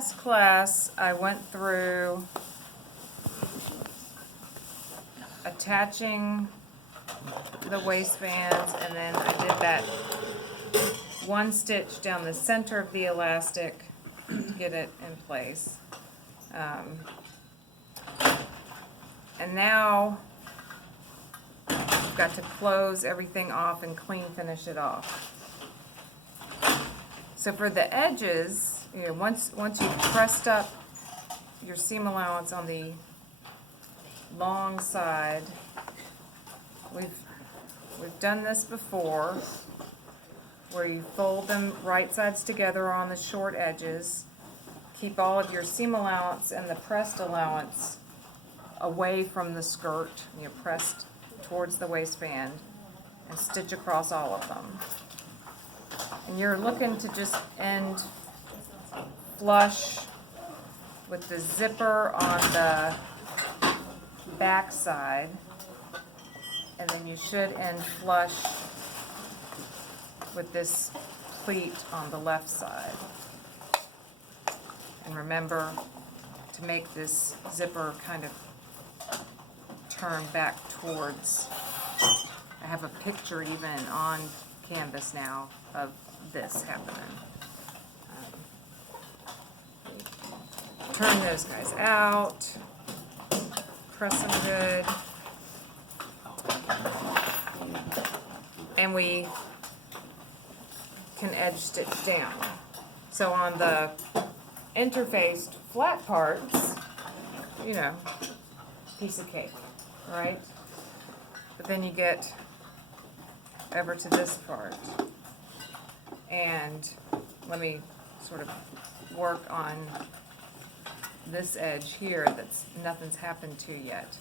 last class, I went through attaching the waistbands, and then I did that one stitch down the center of the elastic to get it in place. And now I've got to close everything off and clean finish it off. So for the edges, you know, once you've pressed up your seam allowance on the long side, we've done this before, where you fold them right sides together on the short edges, keep all of your seam allowance and the pressed allowance away from the skirt, you know, pressed towards the waistband, and stitch across all of them. And you're looking to just end flush with the zipper on the back side, and then you should end flush with this pleat on the left side. And remember to make this zipper kind of turn back towards, I have a picture even on canvas now of this happening. Turn those guys out, press them good, and we can edge stitch down. So on the interfaced flat parts, you know, piece of cake, right? But then you get over to this part, and let me sort of work on this edge here that's nothing's happened to yet.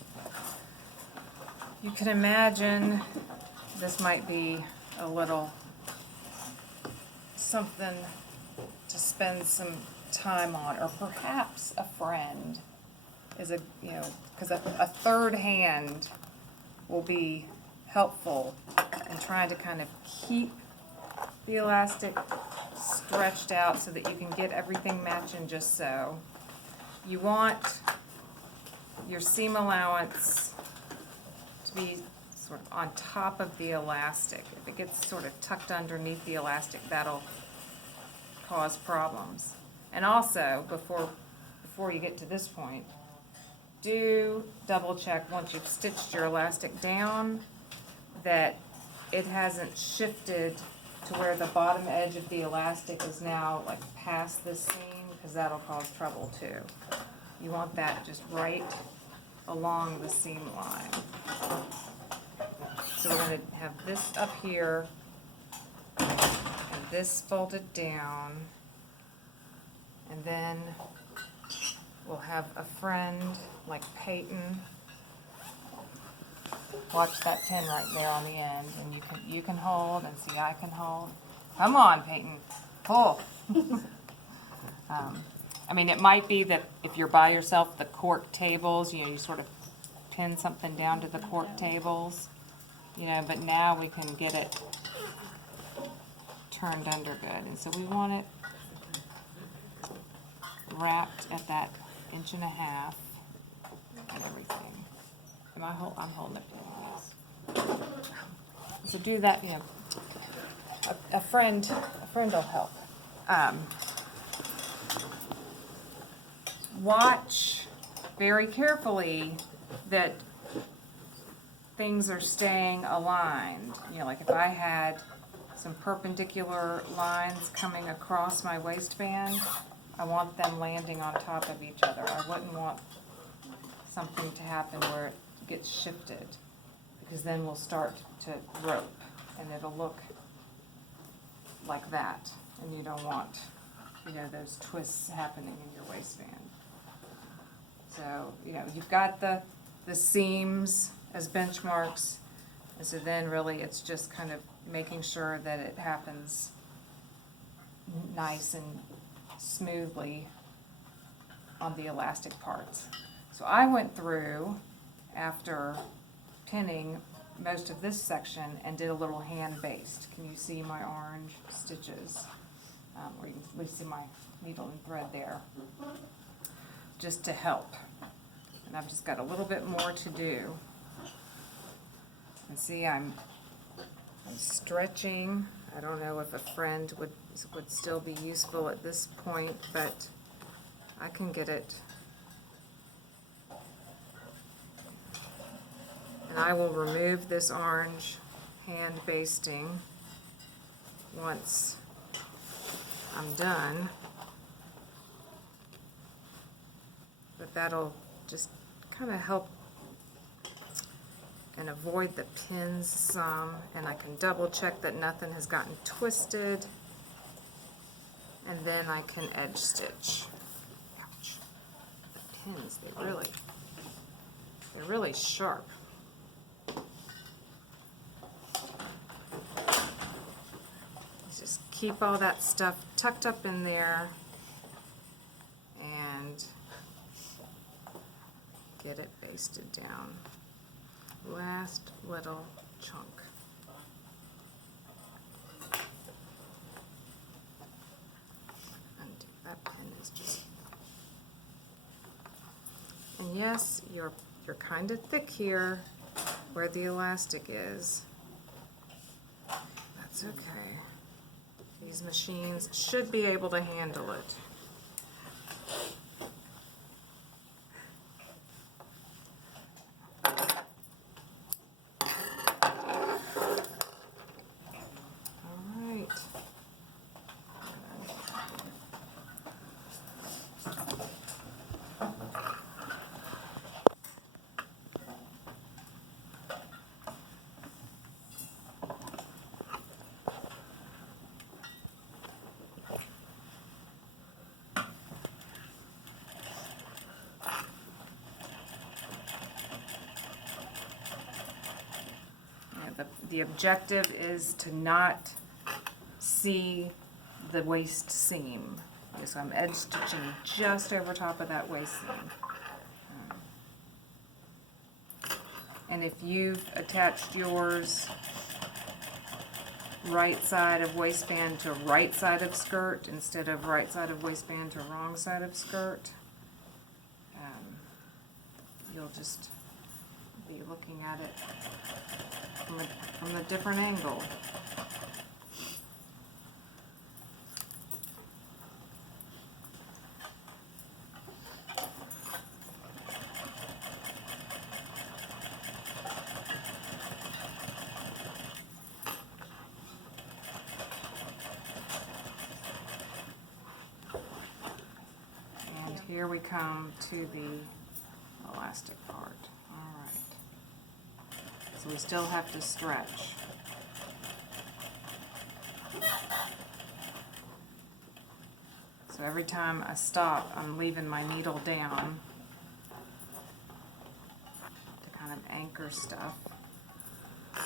You can imagine this might be a little something to spend some time on, or perhaps a friend is a, you know, because a third hand will be helpful in trying to kind of keep the elastic stretched out so that you can get everything matching just so. You want your seam allowance to be sort of on top of the elastic. If it gets sort of tucked underneath the elastic, that'll cause problems. And also, before you get to this point, do double check once you've stitched your elastic down that it hasn't shifted to where the bottom edge of the elastic is now like past this seam, because that'll cause trouble too. You want that just right along the seam line. So we're going to have this up here and this folded down, and then we'll have a friend like Peyton. Watch that pin right there on the end, and you can hold, and see I can hold. Come on, Peyton, pull. I mean, it might be that if you're by yourself, the cork tables, you know, you sort of pin something down to the cork tables, you know, but now we can get it turned under good. And so we want it wrapped at that 1.5 inches and everything. I'm holding it down, yes. So do that, you know, a friend will help. Watch very carefully that things are staying aligned. You know, like if I had some perpendicular lines coming across my waistband, I want them landing on top of each other. I wouldn't want something to happen where it gets shifted, because then we'll start to rope and it'll look like that, and you don't want, you know, those twists happening in your waistband. So, you know, you've got the seams as benchmarks, and so then really it's just kind of making sure that it happens nice and smoothly on the elastic parts. So I went through, after pinning most of this section, and did a little hand-based. Can you see my orange stitches? Or you can at least see my needle and thread there, just to help. And I've just got a little bit more to do. And see, I'm stretching. I don't know if a friend would still be useful at this point, but I can get it. And I will remove this orange hand basting once I'm done. But that'll just kind of help and avoid the pins some, and I can double check that nothing has gotten twisted, and then I can edge stitch. Ouch. The pins, they're really sharp. Just keep all that stuff tucked up in there and get it basted down. Last little chunk. And that pin is just. And yes, you're kind of thick here where the elastic is. That's okay. These machines should be able to handle it. The objective is to not see the waist seam. Okay, so I'm edge stitching just over top of that waist seam. And if you've attached yours right side of waistband to right side of skirt instead of right side of waistband to wrong side of skirt, you'll just be looking at it from a different angle. And here we come to the elastic part. All right. So we still have to stretch. So every time I stop, I'm leaving my needle down to kind of anchor stuff. So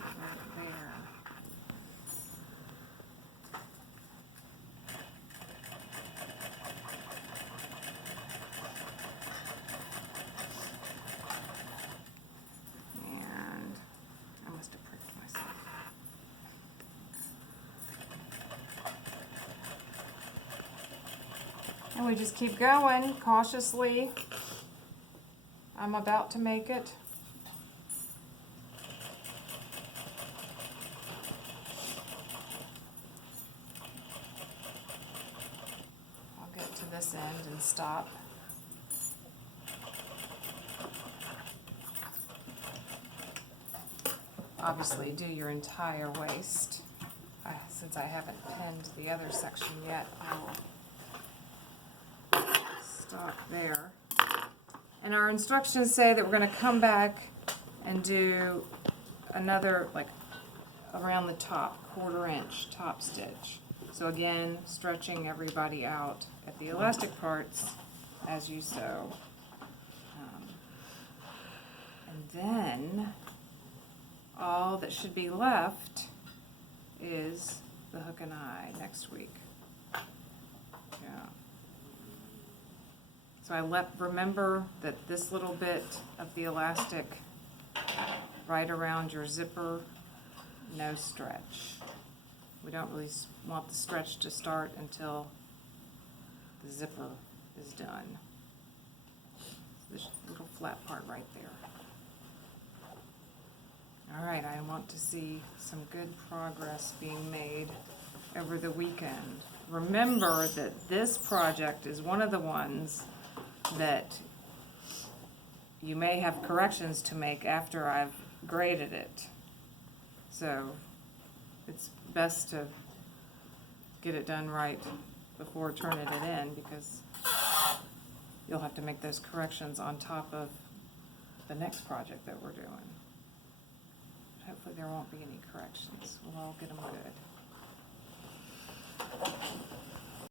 right there. And I must have pricked myself. And we just keep going cautiously. I'm about to make it. I'll get to this end and stop. Obviously do your entire waist. Since I haven't pinned the other section yet, I will stop there. And our instructions say that we're going to come back and do another, like, around the top, 1/4 inch top stitch. So again, stretching everybody out at the elastic parts as you sew. And then all that should be left is the hook and eye next week. Yeah. So remember that this little bit of the elastic right around your zipper, no stretch. We don't really want the stretch to start until the zipper is done. This little flat part right there. All right, I want to see some good progress being made over the weekend. Remember that this project is one of the ones that you may have corrections to make after I've graded it. So it's best to get it done right before turning it in, because you'll have to make those corrections on top of the next project that we're doing. Hopefully there won't be any corrections. We'll all get them good.